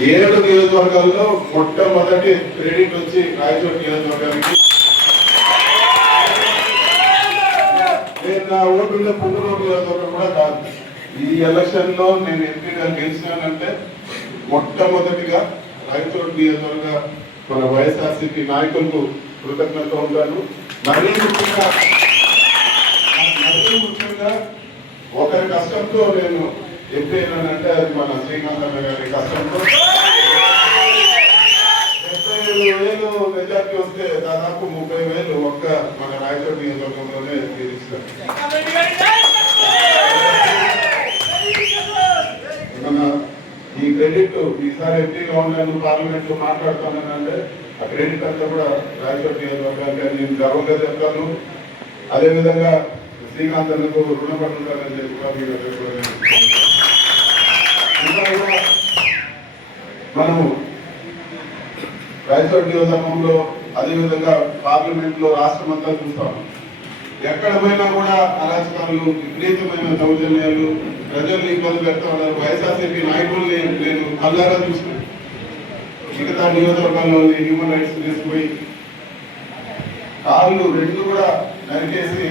7 నియోజకవర్గాల్లో మొట్టమొదటి క్రెడిట్ వచ్చి రాయచోటి నియోజకవర్గానికి. నేను నా ఓటున్న పుంగనూరు నియోజకవర్గం కూడా కాదు. ఈ ఎలక్షన్ లో నేను ఎంపీగా గెలిచినానంటే మొట్టమొదటిగా రాయచోటి నియోజకవర్గ మన వైఎస్ఆర్సీపీ నాయకులకు కృతజ్ఞత ఉంటాను. మరీ ముఖ్యంగా ఒకరి కష్టంతో నేను ఎంపీ అయినానంటే అది మన శ్రీకాంత్ అన్న గారి కష్టంతో. 75,000 మెజార్టీ వస్తే దాదాపు 30,000 ఒక్క మన రాయచోటి నియోజకవర్గంలోనే తీర్చారు. మన ఈ క్రెడిట్ ఈసారి ఎంపీగా ఉన్నాను, పార్లమెంట్ లో మాట్లాడుతానంటే ఆ క్రెడిట్ అంతా కూడా రాయచోటి నియోజకవర్గానికి నేను గర్వంగా చెప్తాను. అదేవిధంగా శ్రీకాంత్ అన్నకు రుణపడి ఉంటానని చెప్పి మనము రాయచోటి నియోజకవర్గంలో అదేవిధంగా పార్లమెంట్ లో రాష్ట్రం అంతా చూస్తాము. ఎక్కడ పోయినా కూడా అరాచకాలు, విపరీతమైన దౌర్జన్యాలు, ప్రజల్ని ఇబ్బంది పెడతా ఉన్నారు. వైఎస్ఆర్సీపీ నాయకుల్ని నేను కళ్ళారా చూస్తున్నాను. మిగతా నియోజకవర్గాల్లో హ్యూమన్ రైట్స్ తీసుకుపోయి కాళ్ళు 2 కూడా నరికేసి